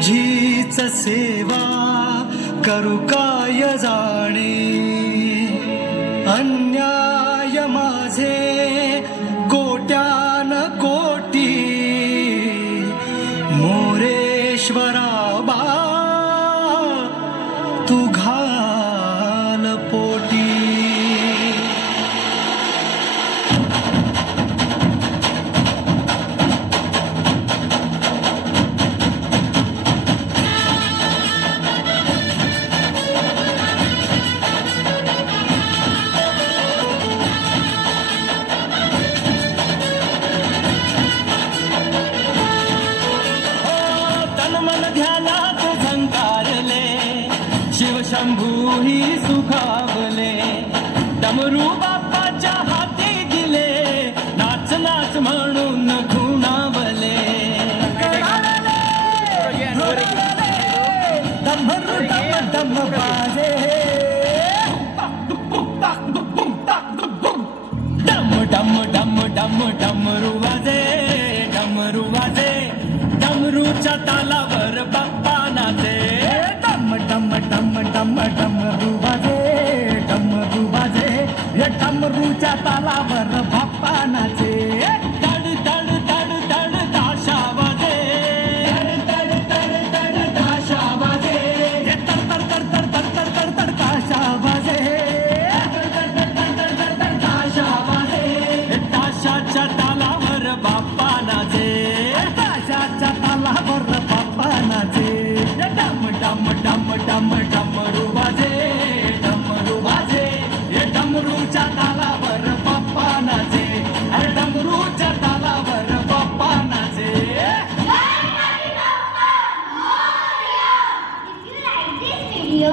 तुझीच सेवा करू काय जाणे, अन्याय माझे कोट्यान कोटी, मोरेश्वरा बा तू घाल पोटी. ध्यानात झंकारले शिवशंभू ही सुखावले, डमरू बाप्पाच्या हाती दिले, नाच नाच म्हणून खुणावले. डमरू डम डम बाजे, डम डम डम डम डमरू वाजे, डमरू वाजे, डमरूच्या तालावर बाप्पा नाचे. डम डम डम डम डमरू वाजे, डमरू वाजे, हे डमरूच्या तालावर बाप्पा नाचे. तड तड तड तड ताशा वाजे, तड तड तड ताशा वाजे, हे तर तर तर तर तर तर तर तर ताशा वाजे, तर तर तर तर तर तर ताशा वाजे, हे ताशाच्या तालावर बाप्पा नाचे. ताशाच्या तालावर बाप्पा नाचे. डम डम डम डम डमरू वाजे, डमरू वाजे, हे डमरूच्या तालावर बाप्पा नाचे. अरे डमरूच्या तालावर बाप्पा नाचे. If you like this video,